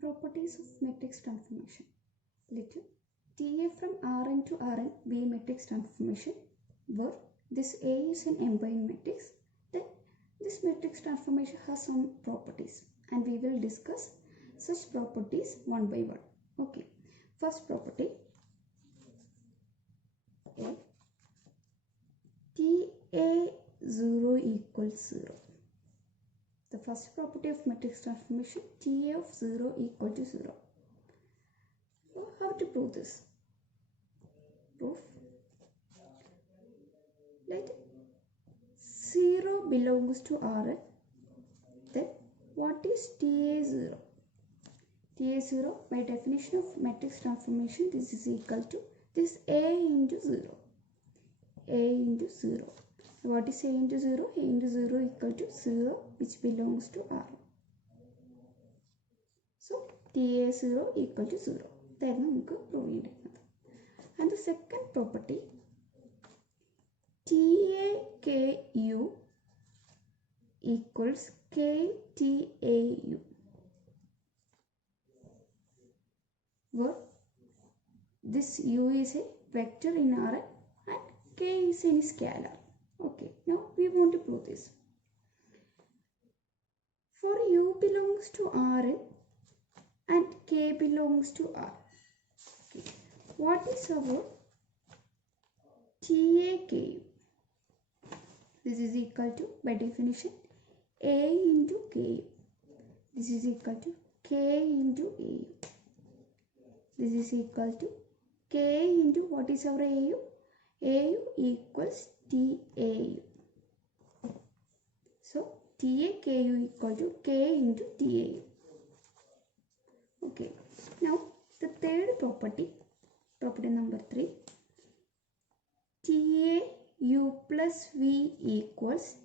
Properties of matrix transformation. Let TA from Rn to Rn be a matrix transformation where this A is an M-bind matrix. Then this matrix transformation has some properties and we will discuss such properties one by one. Okay. First property, TA0 equals 0. The first property of matrix transformation, TA of 0 equal to 0. So how to prove this? Proof. Let 0 belongs to Rn. Then what is TA0? TA0, by definition of matrix transformation, this is equal to this A into 0. A into 0. What is A into 0? A into 0 equal to 0 which belongs to R. So TA0 equal to 0. Then we can prove it. And the second property, TAKU equals KTAU. Where this U is a vector in Rn and K is any scalar. Okay, now we want to prove this. For U belongs to Rn and K belongs to R. Okay. What is our TAKU? This is equal to, by definition, A into KU. This is equal to K into AU. This is equal to K into what is our AU? AU equals TAU. So TAKU equal to K into TAU. Okay. Now the third property, property number 3, TAU plus V equals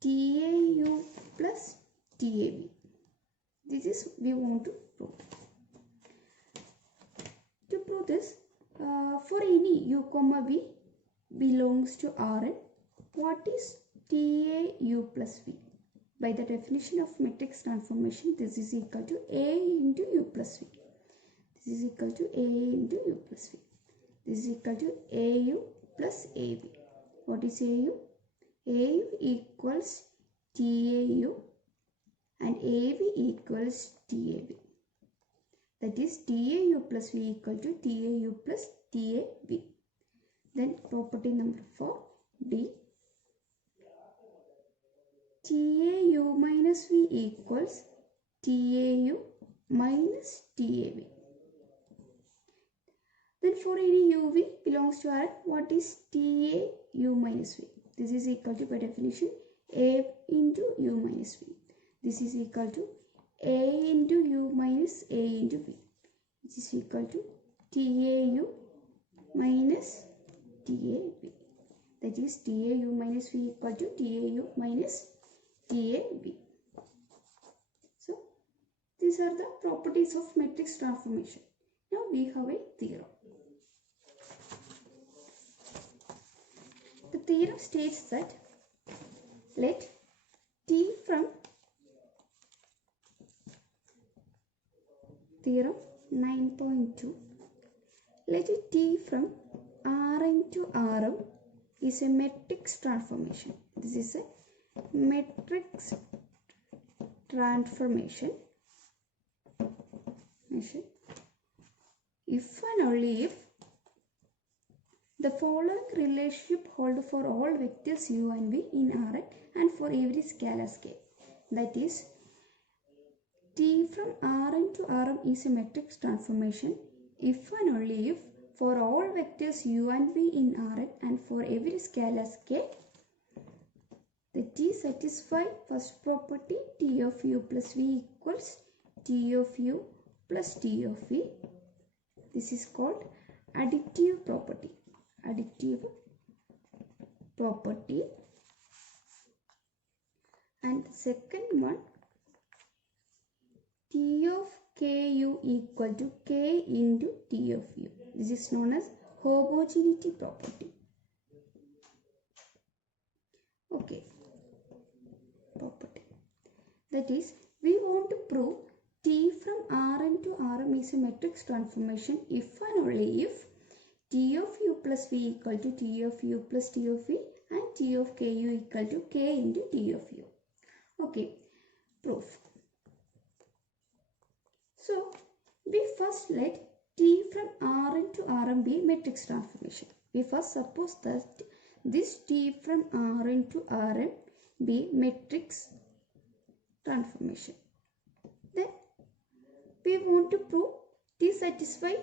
TAU plus TAV. This is we want to prove. To prove this, for any U comma V belongs to Rn, what is TAU plus V? By the definition of matrix transformation, this is equal to A into U plus V. This is equal to A into U plus V. This is equal to AU plus AV. What is AU? AU equals TAU and AV equals TAV. That is TAU plus V equal to TAU plus TAV. Then property number 4, D. TAU minus V equals TAU minus TAV. Then for any UV belongs to R, what is TAU minus V? This is equal to, by definition, A into U minus V. This is equal to A into U minus A into V, which is equal to TAU minus TAV. That is TAU minus V equal to TAU minus TAV. So these are the properties of matrix transformation. Now we have a theorem. The theorem states that let T from theorem 9.2, let T from Rn to Rm is a matrix transformation. This is a matrix transformation. If and only if the following relationship hold for all vectors U and V in Rn and for every scalar k. That is, T from Rn to Rm is a matrix transformation if and only if for all vectors U and V in Rn and for every scalar k, the T satisfy first property T of U plus V equals T of U plus T of V. This is called additive property. Additive property. And second one, T of Ku equal to K into T of U. This is known as homogeneity property. Okay. Property. That is, we want to prove T from Rn to Rm is a matrix transformation if and only if T of u plus v equal to T of u plus T of v and T of ku equal to k into T of u. Okay, proof. So, we first let T from Rn to Rm be matrix transformation. We first suppose that this T from Rn to Rm be matrix transformation. Then we want to prove T satisfy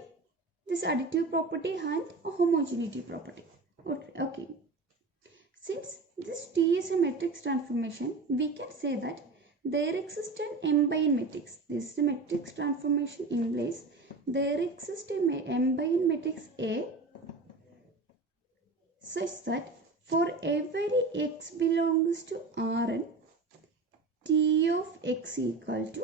this additive property and a homogeneity property. Okay. Since this T is a matrix transformation, we can say that there exists an M-bind matrix. This is a matrix transformation in place. There exists a M-bind matrix A such that for every x belongs to Rn, T of x equal to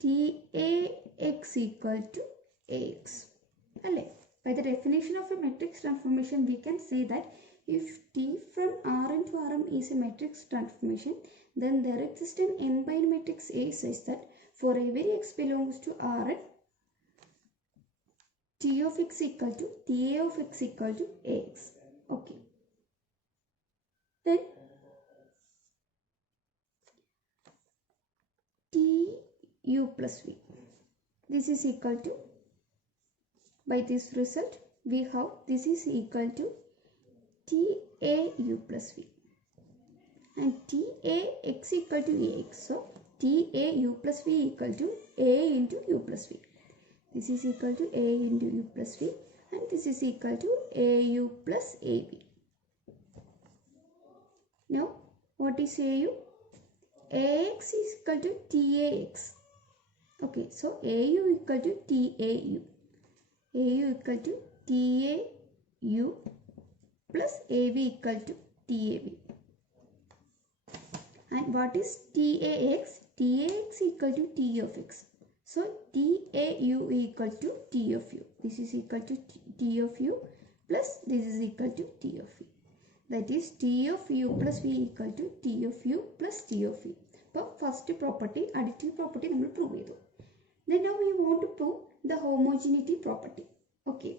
TAX equal to AX. By the definition of a matrix transformation, we can say that if T from Rn to Rm is a matrix transformation, then there exists an M-bind matrix A such that for every x belongs to Rn, T of x equal to TA of x equal to AX. Okay. Then Tu plus v. This is equal to, by this result, we have this is equal to Tau plus v. And Tax equal to Ax. So, Tau plus v equal to A into u plus v. This is equal to A into u plus v. And this is equal to Au plus Ab. Now, what is Au? Ax is equal to Tax. Okay, so Au equal to Tau. Au equal to Tau plus Ab equal to Tab. And what is Tax? Tax equal to T of x. So, Tau equal to T of u. This is equal to T of u plus this is equal to T of v. That is T of u plus v equal to T of u plus T of v. So, first property, additive property, we will prove it. Then now we want to prove the homogeneity property. Okay.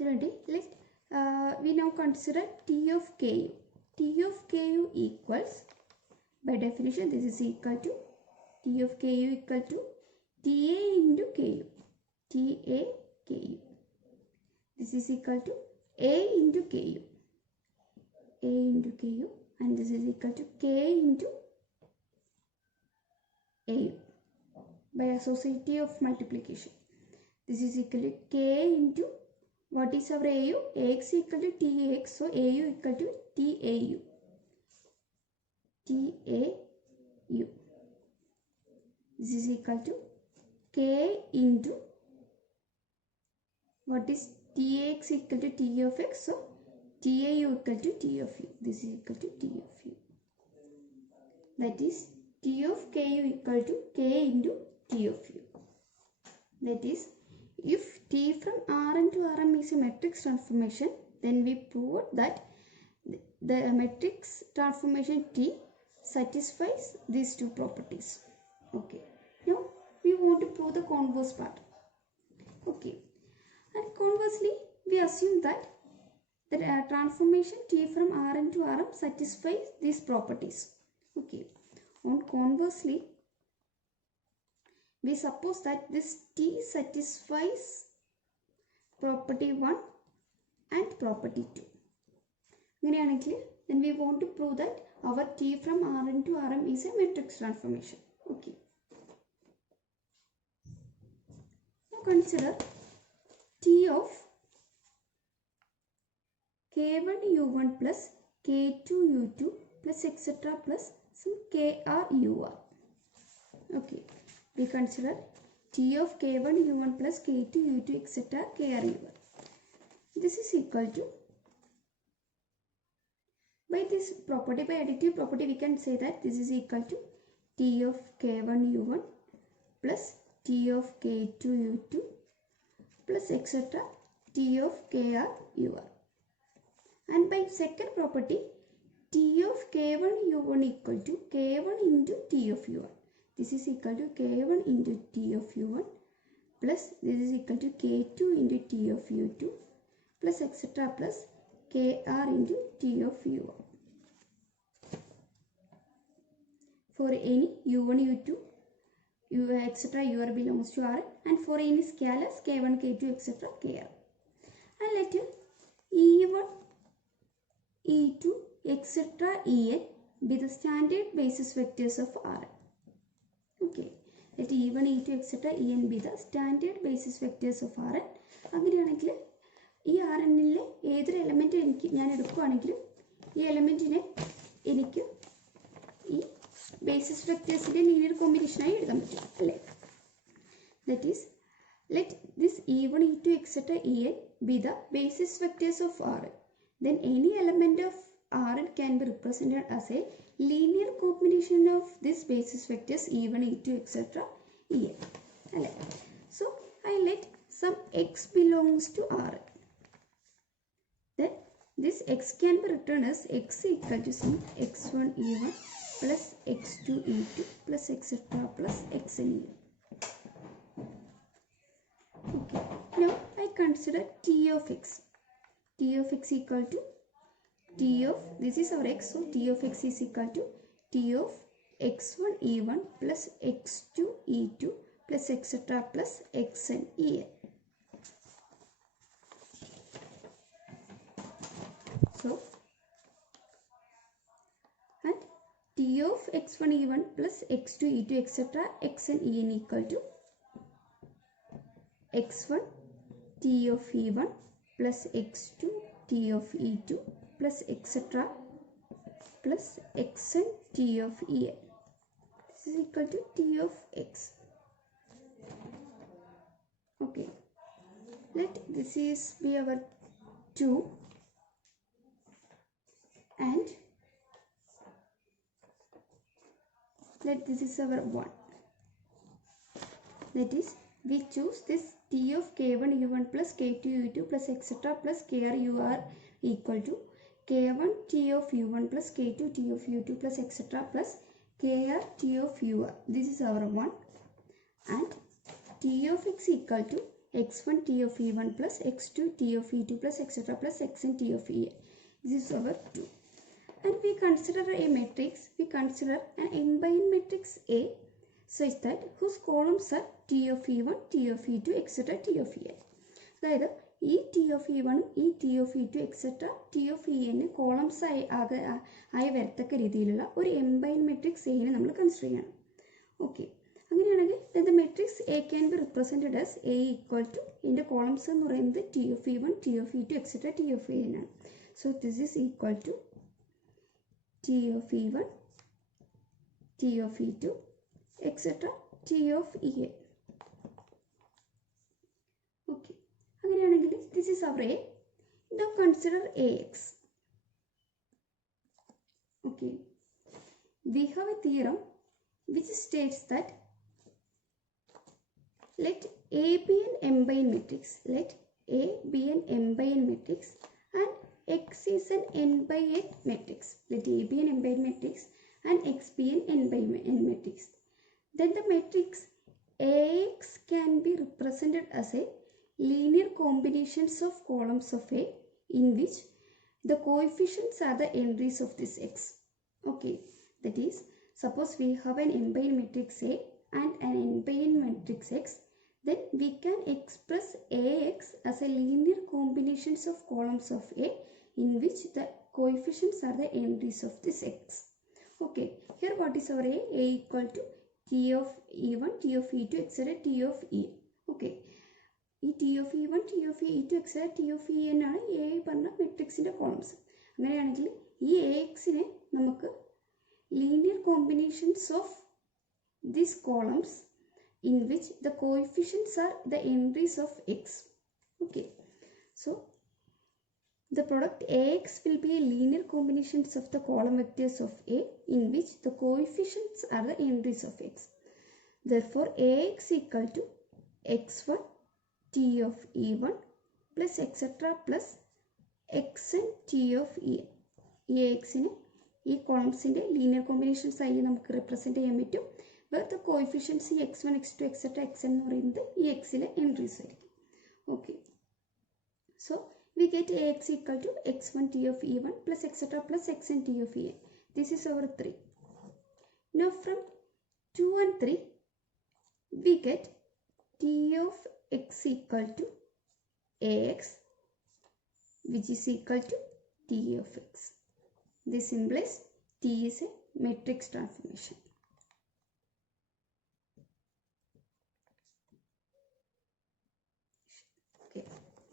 Ready? We now consider T of ku. T of ku equals, by definition, this is equal to T of ku equal to Ta into ku. Ta ku. This is equal to A into ku. A into ku. And this is equal to k into Au by associative of multiplication. This is equal to k into, what is our Au? Ax equal to Tx, so Au equal to Tau. Tau. This is equal to k into, what is Tx equal to T of x, so Tau equal to T of u. This is equal to T of u. That is T of ku equal to k into T of u. That is, if T from Rn to Rm is a matrix transformation, then we prove that the matrix transformation T satisfies these two properties. Okay. Now, we want to prove the converse part. Okay. And conversely, we assume that the transformation T from Rn to Rm satisfies these properties. Okay. On conversely, we suppose that this T satisfies property 1 and property 2. Then we want to prove that our T from Rn to Rm is a matrix transformation. Okay. Now consider T of k1u1 plus k2u2 plus etc. plus some krur. Okay. We consider T of k1u1 plus k2u2 etc. krur. This is equal to, by this property, by additive property, we can say that this is equal to T of k1u1 plus T of k2u2 plus etc. T of krur. And by second property, T of k1u1 equal to k1 into T of u1. this is equal to k1 into t of u1 plus this is equal to k2 into t of u2 plus etc. plus kr into t of u1. For any u1, u2, etc. ur belongs to Rn, and for any scalars k1, k2, etc. kr. And let e1, e2, etc. en be the standard basis vectors of Rn. Okay, let e1, e2, etc. en be the standard basis vectors of Rn. അങ്ങനെയാണെങ്കിൽ ഈ Rnലെ ഏതൊരു element ഞാൻ എടുക്കുകയാണെങ്കിലും ഈ എലമെന്റിനെ എനിക്ക് ഈ basis vectorsന്റെ linear combination ആയി എഴുതാൻ പറ്റും അല്ലേ? That is, let this e1, e2, etc. en be the basis vectors of Rn. Then any element of Rn can be represented as a linear combination of this basis vectors e1, e2, etc. en. അല്ലേ? So I let some x belongs to Rn. Then this x can be written as x equal to some x1 e1 plus x2 e2 plus etc. plus xn en. Okay. Now I consider t of x. T of x equal to t of, this is our x, so t of x is equal to t of x1 e1 plus x2 e2 plus etc. plus xn en. So, and t of x1 e1 plus x2 e2 etc. xn en equal to x1 t of e1 plus x2 t of e2 plus etc. plus xn t of en. This is equal to t of x. Okay, let this is be our 2 and let this is our 1. That is, we choose this t of k1 u1 plus k2 u2 plus etc. plus kr ur equal to k1 t of u1 plus k2 t of u2 plus etc. plus kr t of ur. This is our 1. And t of x equal to x1 t of e1 plus x2 t of e2 plus etc. plus xn t of en. This is our 2. And we consider a matrix, we consider an n by n matrix A such that whose columns are t of e1, t of e2, etc. t of en. അതായത് ഈ T of E വണ്ണും ഈ T of E two etcetera T of E N columns ആയി വരത്തക്ക രീതിയിലുള്ള ഒരു M by N matrix എനെ നമ്മൾ consider ചെയ്യണം. ഓക്കെ, അങ്ങനെയാണെങ്കിൽ the matrix A can be represented as A equal to ഇതിൻ്റെ കോളംസ് എന്ന് പറയുന്നത് T of E one, T of E two etcetera T of A N ആണ്. So this is equal to T of E one, T of E two etcetera T of E N. Okay, അങ്ങനെയാണെങ്കിൽ this is our A. Now consider ax. Okay, we have a theorem which states that let A be an m by n matrix, let A be an m by n matrix and x is an n by n matrix. Let A be an m by n matrix and x be an n by n matrix. Then the matrix Ax can be represented as a linear combinations of columns of A in which the coefficients are the entries of this x. Okay, that is, suppose we have an m by n matrix A and an n by n matrix x, then we can express Ax as a linear combinations of columns of A in which the coefficients are the entries of this x. Okay, here what is our A? A equal to t of e1, t of e2, etc. t of e. Okay, ഈ T of E one, T of E two etcetera T of E N ആണ് A പറഞ്ഞ മെട്രിക്സിൻ്റെ columns. അങ്ങനെയാണെങ്കിൽ ഈ A എക്സിനെ നമുക്ക് linear combinations of these columns in which the coefficients are the entries of X. Okay, so the product Ax will be a linear combinations of the column vectors of A in which the coefficients are the entries of x. Therefore, Ax equal to x1 t of e1 plus etc. plus xn t of en. ഈ Axനെ ഈ കോളംസിൻ്റെ linear combinations ആയി നമുക്ക് represent ചെയ്യാൻ പറ്റും. the coefficients x1, x2, etc. xn എന്ന് പറയുന്നത് ഈ എക്സിലെ entries ആയിരിക്കും. Okay, so we get ax equal to x1 t of e1 plus etc. plus xn t of en. This is our 3. Now from 2 and 3 we get t of x equal to ax, which is equal to t of x. This implies t is a matrix transformation. Okay,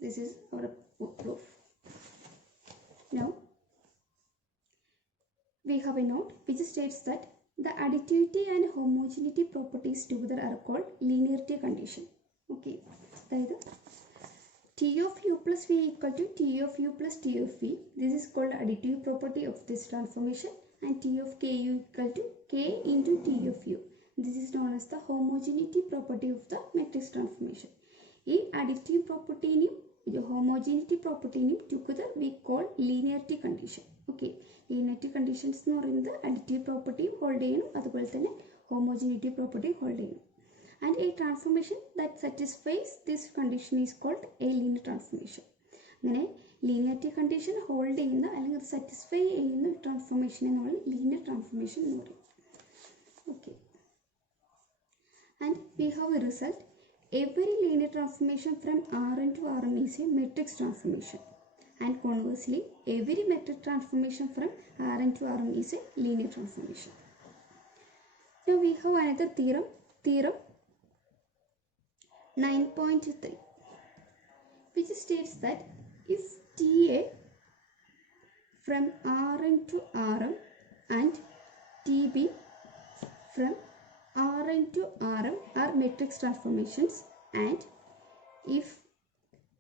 this is our proof. Now we have a note which states that the additivity and homogeneity properties together are called linearity condition. Okay, that is t of u plus v equal to t of u plus t of v. This is called additive property of this transformation, and t of ku equal to k into t of u. This is known as the homogeneity property of the matrix transformation. In additive property homogeneity property together we call linearity condition. Okay, linearity conditions എന്ന് പറയുന്നത് additive property hold ചെയ്യണം, അതുപോലെ തന്നെ homogeneity property hold ചെയ്യണം. And a transformation that satisfies this condition is called a linear transformation. അങ്ങനെ linearity condition hold ചെയ്യുന്ന അല്ലെങ്കിൽ satisfy ചെയ്യുന്ന transformation നമ്മൾ linear transformation എന്ന് പറയും. Okay, and we have a result. Every linear transformation from Rn to Rm is a matrix transformation, and conversely every matrix transformation from Rn to Rm is a linear transformation. Now we have another theorem, theorem 9.3, which states that if Ta from Rn to Rm and Tb from Rn to Rm are matrix transformations, and if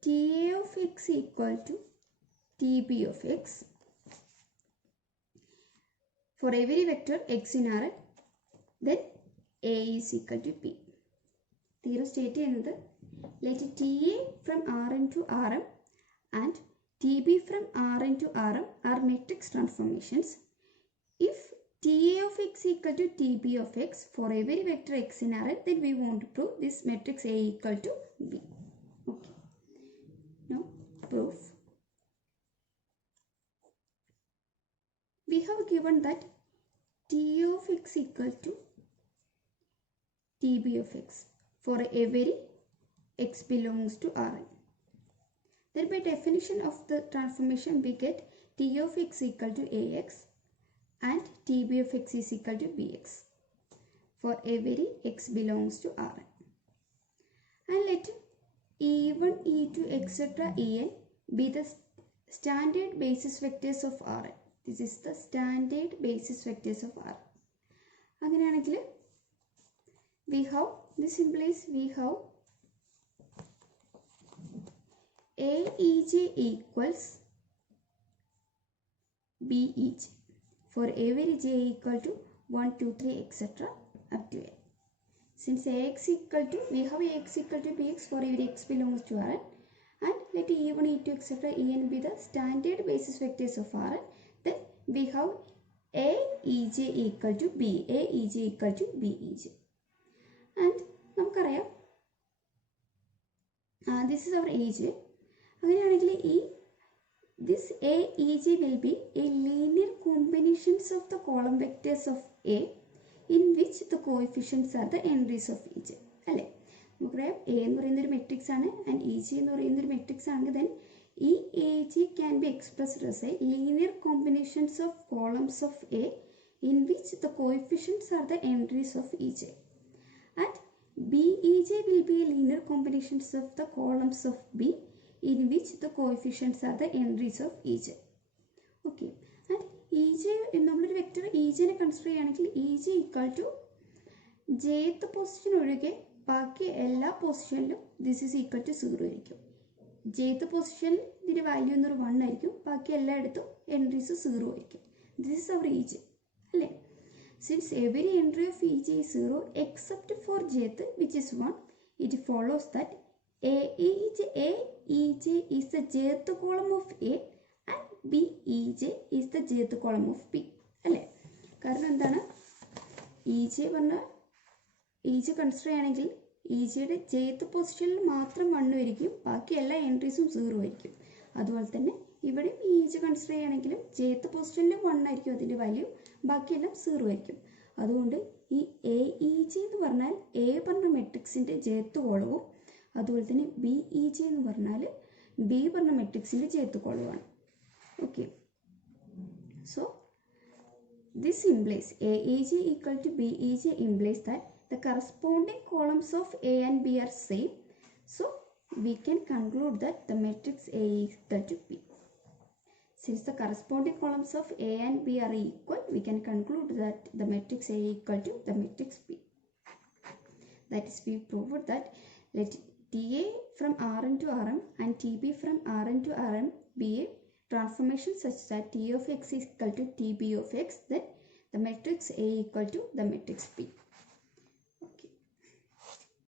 Ta of x equal to Tb of x for every vector x in Rn, then A is equal to B. Theorem state another. Let Ta from Rn to Rm and Tb from Rn to Rm are matrix transformations. If Ta of x equal to Tb of x for every vector x in Rn, then we want to prove this matrix A equal to B. Okay. Now proof. We have given that T of x equal to Tb of x for every x belongs to Rn. Then by definition of the transformation we get T of x equal to Ax and Tb of x is equal to Bx for every x belongs to Rn. And let E1, E2, etc. En be the standard basis vectors of Rn. This is the standard basis vectors of Rn. അങ്ങനെയാണെങ്കിൽ we have, this implies we have Aej equals Bej for every j equal to 1, 2, 3, etc. up to n. Since Ax equal to, we have Ax equal to Bx for every x belongs to Rn, and let E1, E2, etc. En be the standard basis vectors of Rn, then we have Aej equal to B, Aej equal to Bej. And നമുക്കറിയാം this is our Aj. അങ്ങനെയാണെങ്കിൽ this Aej will be a linear combinations of the column vectors of A in which the coefficients are the entries of Ej. അല്ലേ, നമുക്കറിയാം A എന്ന് പറയുന്നൊരു matrix ആണ് and Ej എന്ന് പറയുന്നൊരു matrix ആണെങ്കിൽ then ഈ Aj can be expressed as a linear combinations of columns of A in which the coefficients are the entries of Ej, and Bej will be a linear combinations of the columns of B in which the coefficients are the entries of Ej. Okay, and Ej നമ്മളൊരു vector Ejനെ consider ചെയ്യുകയാണെങ്കിൽ Ej equal to jth position ഒഴികെ ബാക്കി എല്ലാ പൊസിഷനിലും this is equal to 0 ആയിരിക്കും. jth പൊസിഷനിൽ ഇതിൻ്റെ വാല്യൂ എന്നൊരു 1 ആയിരിക്കും, ബാക്കി എല്ലായിടത്തും എൻട്രീസ് 0 ആയിരിക്കും. ദിസ് ഈസ് അവർ Ej അല്ലേ. Since every entry of Ej is 0 except for jth which is 1, it follows that Aej is the jth column of A and Bej is the jth column of B അല്ലേ. കാരണം എന്താണ്, Ej പറഞ്ഞാൽ ഈജ് consider ചെയ്യുകയാണെങ്കിൽ ഈജിയുടെ jth പൊസിഷനിൽ മാത്രം 1 ആയിരിക്കും, ബാക്കി എല്ലാ എൻട്രീസും 0 ആയിരിക്കും. അതുപോലെ തന്നെ ഇവിടെ ഈജ് കൺസിഡർ ചെയ്യുകയാണെങ്കിലും ജെത്ത് പൊസിഷനിൽ 1 ആയിരിക്കും അതിൻ്റെ വാല്യൂ, ബാക്കിയെല്ലാം 0 ആയിരിക്കും. അതുകൊണ്ട് ഈ എ ഇ ജി എന്ന് പറഞ്ഞാൽ എ പറഞ്ഞ മെട്രിക്സിൻ്റെ ജെത്ത് കോളവും അതുപോലെ തന്നെ ബി ഇ ജി എന്ന് പറഞ്ഞാൽ ബി പറഞ്ഞ മെട്രിക്സിൻ്റെ ജെത്ത് കോളവുമാണ്. Okay, so this implies AEG equal to BEG implies that the corresponding columns of A and B are same. So we can conclude that the matrix A is equal to B. Since the corresponding columns of A and B are equal, we can conclude that the matrix A is equal to the matrix B. That is, we proved that let TA from Rn to Rm and TB from Rn to Rm be a transformation such that T of x is equal to TB of x, then the matrix A equal to the matrix B.